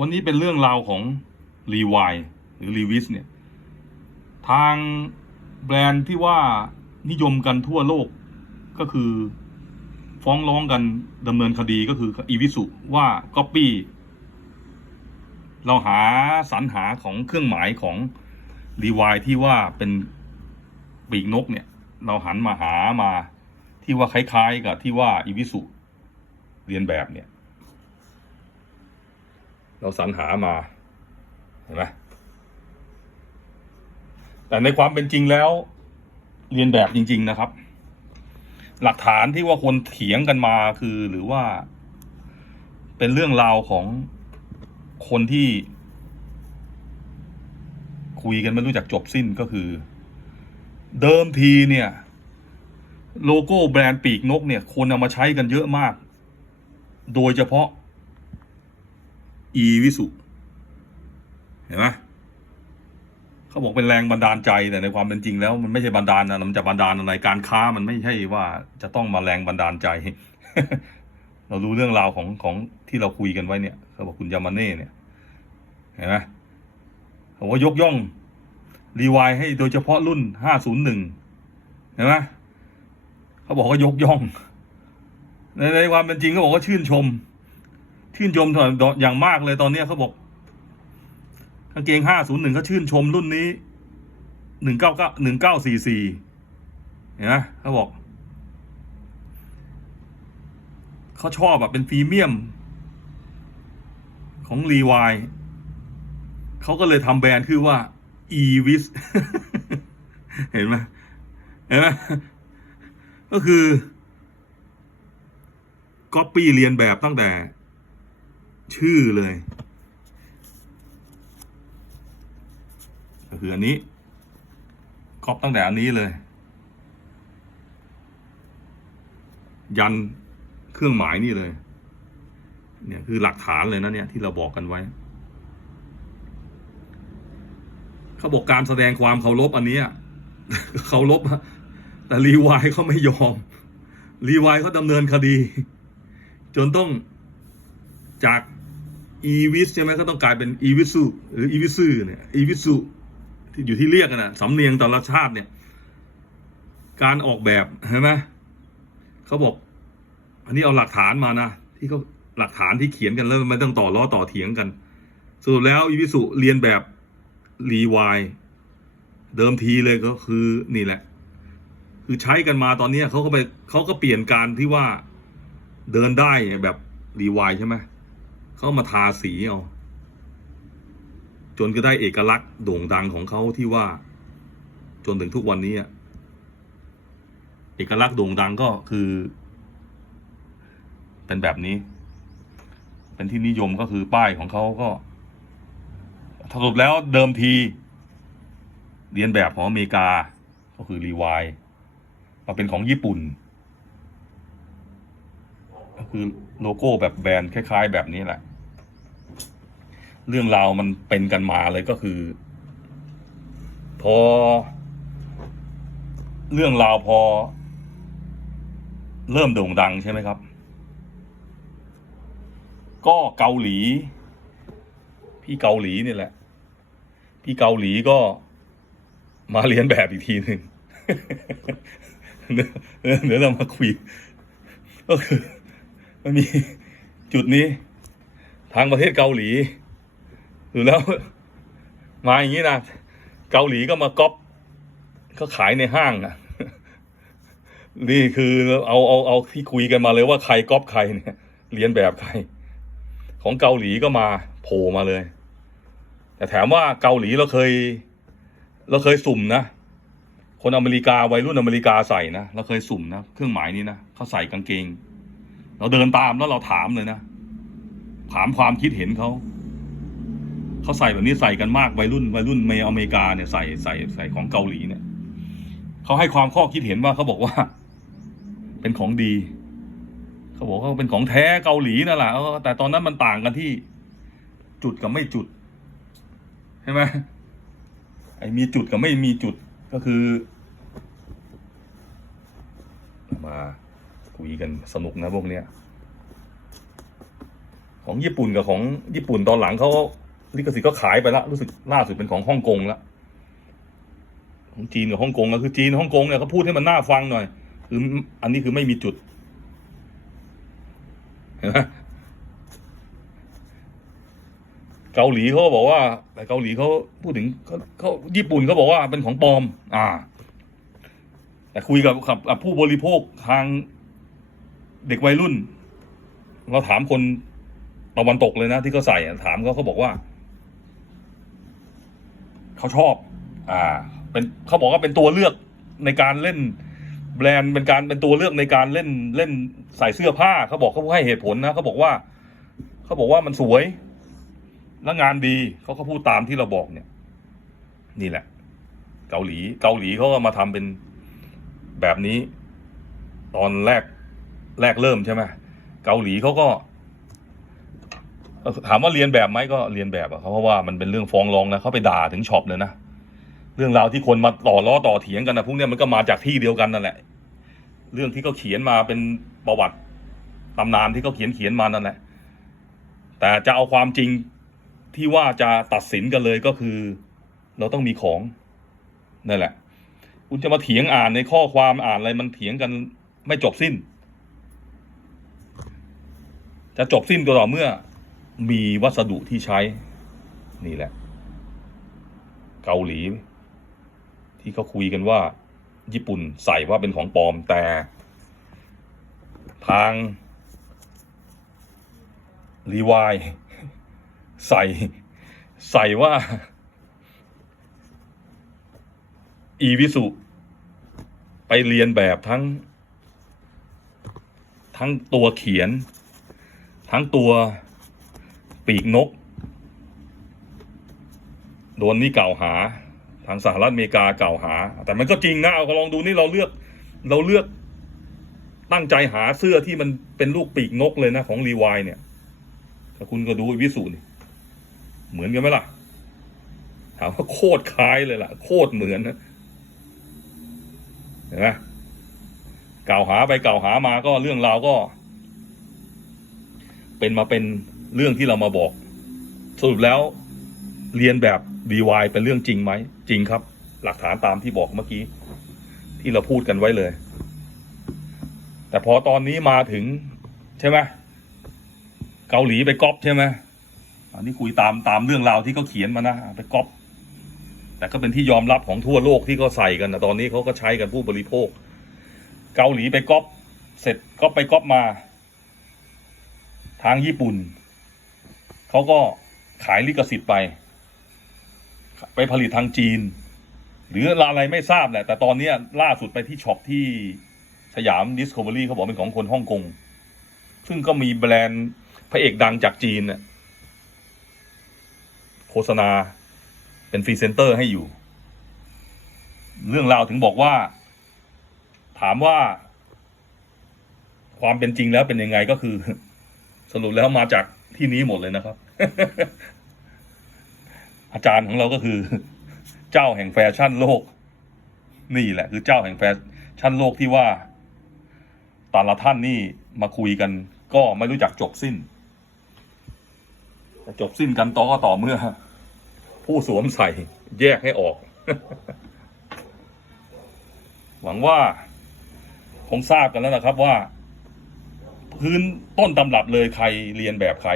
วันนี้เป็นเรื่องราวของรีวายหรือรีวิสเนี่ย ทางแบรนด์ที่ว่านิยมกันทั่วโลกก็คือฟ้องร้องกันดำเนินคดีก็คืออีวิสุว่าก๊อปปี้เราหาสรรหาของเครื่องหมายของรีวายที่ว่าเป็นปีกนกเนี่ย เราหันมาหามาที่ว่าคล้ายๆกับที่ว่าอีวิสุเรียนแบบเนี่ย เราสรรหามาเห็นไหมแต่ในความเป็นจริงแล้ว เรียนแบบจริง ๆนะครับ หลักฐานที่ว่าคนเถียงกันมาคือหรือว่า เป็นเรื่องราวของคนที่ คุยกันไม่รู้จักจบสิ้นก็คือ เดิมทีเนี่ย โลโก้แบรนด์ปีกนกเนี่ยคนเอามาใช้กันเยอะมาก โดยเฉพาะ อีวิสุ เห็นไหมเขาบอกเป็นแรงบันดาลใจแต่ในความเป็นจริงแล้ว มันไม่ใช่บันดาลนะมันจะบันดาลอะไรการค้ามันไม่ใช่ว่าจะต้องมาแรงบันดาลใจ เรารู้เรื่องราวของของที่เราคุยกันไว้เนี่ยเขาบอกคุณยามาเน่เนี่ย เห็นไหมเขาว่ายกย่องรีวายให้โดยเฉพาะรุ่นห้าศูนย์หนึ่งเห็นไหมเขาบอกว่ายกย่อง ในในความเป็นจริงเขาบอกว่าชื่นชม ชื่นชมอย่างมากเลยตอนเนี้ยเขาบอกกางเกงห้าศูนย์หนึ่งเขาชื่นชมรุ่นนี้หนึ่งเก้าเก้าหนึ่งเก้าสี่สี่เห็นไหมเขาบอกเขาชอบแบบเป็นพรีเมียม ของรีวายเขาก็เลยทำแบรนด์คือว่า e v i s เห็นไหมเห็นไหมก็คือก๊อปปี้เรียนแบบตั้งแต่ ชื่อเลย ก็คืออันนี้ก๊อปตั้งแต่อันนี้เลย ยันเครื่องหมายนี่เลย เนี่ยคือหลักฐานเลยนะเนี่ยที่เราบอกกันไว้เขาบอกการแสดงความเคารพอันนี้เคารพแต่รีวายเขาไม่ยอม รีวายเขาดำเนินคดี จนต้องจาก อีวิสใช่ไหมก็ต้องกลายเป็นอีวิสุหรืออีวิซเนี่ยอีวิสุที่อยู่ที่เรียกกันนะสำเนียงแต่ละชาติเนี่ย การออกแบบเห็นไหมเขาบอก อันนี้เอาหลักฐานมานะที่เขาหลักฐานที่เขียนกันแล้วไม่ต้องต่อล้อต่อเถียงกันสรุปแล้วอีวิสุเรียนแบบรีวายเดิมทีเลยก็คือนี่แหละ คือใช้กันมาตอนนี้เขาก็ไปเขาก็เปลี่ยนการที่ว่าเดินได้แบบรีวายใช่ไหม เขามาทาสีเอา จนก็ได้เอกลักษณ์โด่งดังของเขาที่ว่า จนถึงทุกวันนี้อะเอกลักษณ์โด่งดังก็คือ เป็นแบบนี้ เป็นที่นิยมก็คือป้ายของเขาก็สรุปแล้วเดิมที เรียนแบบของอเมริกา ก็คือรีวายมาเป็นของญี่ปุ่น ก็คือโลโก้แบบแบรนด์คล้าย ๆ แบบนี้แหละ เรื่องราวมันเป็นกันมาเลยก็คือ พอ เรื่องราวพอ เริ่มโด่งดังใช่ไหมครับ ก็เกาหลี พี่เกาหลีนี่แหละ พี่เกาหลีก็มาเรียนแบบอีกทีหนึ่งเดี๋ยวเรามาคุย ก็คือมันมีจุดนี้ ทางประเทศเกาหลี หรือแล้ว มาอย่างนี้นะเกาหลีก็มาก๊อปก็ขายในห้างอะ นี่คือเอาเอาเอาที่คุยกันมาเลยว่าใครก๊อปใครเนี่ยเรียนแบบใคร ของเกาหลีก็มาโผล่มาเลย แต่แถมว่าเกาหลีเราเคย เราเคยสุ่มนะคนอเมริกาวัยรุ่นอเมริกาใส่นะเราเคยสุ่มนะเครื่องหมายนี้นะเขาใส่กางเกง เราเดินตามแล้วเราถามเลยนะถามความคิดเห็นเขา เขาใส่แบบนี้ใส่กันมากวัยรุ่นวัยรุ่นในอเมริกาเนี่ยใส่ใส่ใส่ของเกาหลีเนี่ยเขาให้ความข้อคิดเห็นว่าเขาบอกว่า เป็นของดีเขาบอกว่าเป็นของแท้เกาหลีนั่นแหละแต่ตอนนั้นมันต่างกันที่จุดกับไม่จุดใช่ไหมไอ้มีจุดกับไม่มีจุดก็คือ มาคุยกันสนุกนะพวกเนี้ยของญี่ปุ่นกับของญี่ปุ่นตอนหลังเขา ลิขสิทธิ์ก็ขายไปแล้วรู้สึกล่าสุดเป็นของฮ่องกงแล้วของจีนกับฮ่องกงก็คือจีนฮ่องกงเนี่ยเขาพูดให้มันน่าฟังหน่อยคืออันนี้คือไม่มีจุดเห็นไหมเกาหลีเขาบอกว่า แต่เกาหลีเขาพูดถึงเขาเขาญี่ปุ่นเขาบอกว่าเป็นของปลอม อ่า แต่คุยกับกับผู้บริโภคทางเด็กวัยรุ่น เราถามคนตะวันตกเลยนะที่เขาใส่ถามเขาเขาบอกว่า เขาชอบ อ่า เป็นเขาบอกว่าเป็นตัวเลือกในการเล่น แบรนด์เป็นการเป็นตัวเลือกในการเล่นเล่นใส่เสื้อผ้าเขาบอกเขาให้เหตุผลนะเขาบอกว่าเขาบอกว่ามันสวย และงานดีเขาก็พูดตามที่เราบอกเนี่ย นี่แหละ เกาหลี เกาหลีเขาก็มาทำเป็นแบบนี้ ตอนแรกแรกเริ่มใช่ไหมเกาหลีเขาก็ ถามว่าเรียนแบบไหมก็เรียนแบบอะเขาเพราะว่ามันเป็นเรื่องฟ้องร้องนะเขาไปด่าถึงช็อปเลยนะเรื่องราวที่คนมาต่อล้อต่อเถียงกันนะพวกเนี้ยมันก็มาจากที่เดียวกันนั่นแหละ เรื่องที่เขาเขียนมาเป็นประวัติตำนานที่เขาเขียนเขียนมานั่นแหละ แต่จะเอาความจริงที่ว่าจะตัดสินกันเลยก็คือ เราต้องมีของนั่นแหละ คุณจะมาเถียงอ่านในข้อความอ่านอะไรมันเถียงกันไม่จบสิ้น จะจบสิ้นก็ต่อเมื่อ มีวัสดุที่ใช้ นี่แหละ เกาหลี ที่เขาคุยกันว่า ญี่ปุ่นใส่ว่าเป็นของปลอมแต่ ทางรีวายใส่ใส่ว่า อีวิสุ ไปเรียนแบบทั้ง ทั้งตัวเขียน ทั้งตัว ปีกนก โดนนี่กล่าวหา ทางสหรัฐอเมริกากล่าวหา แต่มันก็จริงนะเอาลองดูนี่เราเลือก เราเลือก ตั้งใจหาเสื้อที่มันเป็นลูกปีกนกเลยนะ ของรีวายเนี่ยถ้าคุณก็ดูวิสูนี่เหมือนกันไหมล่ะ ถามว่าโคตรคล้ายเลยล่ะ โคตรเหมือนนะเห็นไหมกล่าวหาไปกล่าวหามาก็เรื่องราวก็ เป็นมาเป็น เรื่องที่เรามาบอก สรุปแล้วเรียนแบบ DY เป็นเรื่องจริงไหม จริงครับ หลักฐานตามที่บอกเมื่อกี้ ที่เราพูดกันไว้เลย แต่พอตอนนี้มาถึงใช่ไหมเกาหลีไปก๊อปใช่ไหมอันนี้คุยตามตามเรื่องราวที่เขาเขียนมานะไปก๊อปแต่ก็เป็นที่ยอมรับของทั่วโลกที่เขาใส่กันนะตอนนี้เขาก็ใช้กันผู้บริโภค เกาหลีไปก๊อปเสร็จก็ไปก๊อปมา ทางญี่ปุ่น เขาก็ขายลิขสิทธิ์ไป ไปผลิตทางจีน หรืออะไรไม่ทราบแหละ แต่ตอนนี้ล่าสุดไปที่ช็อปที่สยามดิสคัฟเวอรี่เขาบอกเป็นของคนฮ่องกง ซึ่งก็มีแบรนด์พระเอกดังจากจีนโฆษณาเป็นฟรีเซนเตอร์ให้อยู่ เรื่องราวถึงบอกว่า ถามว่า ความเป็นจริงแล้วเป็นยังไงก็คือ สรุปแล้วมาจาก ที่นี้หมดเลยนะครับ อาจารย์ของเราก็คือ เจ้าแห่งแฟชั่นโลก นี่แหละ คือเจ้าแห่งแฟชั่นโลกที่ว่าแต่ละท่านนี่มาคุยกัน ก็ไม่รู้จักจบสิ้นจะจบสิ้นกันต่อก็ต่อเมื่อ ผู้สวมใส่แยกให้ออก หวังว่า คงทราบกันแล้วนะครับว่า พื้นต้นตำรับเลยใครเรียนแบบใคร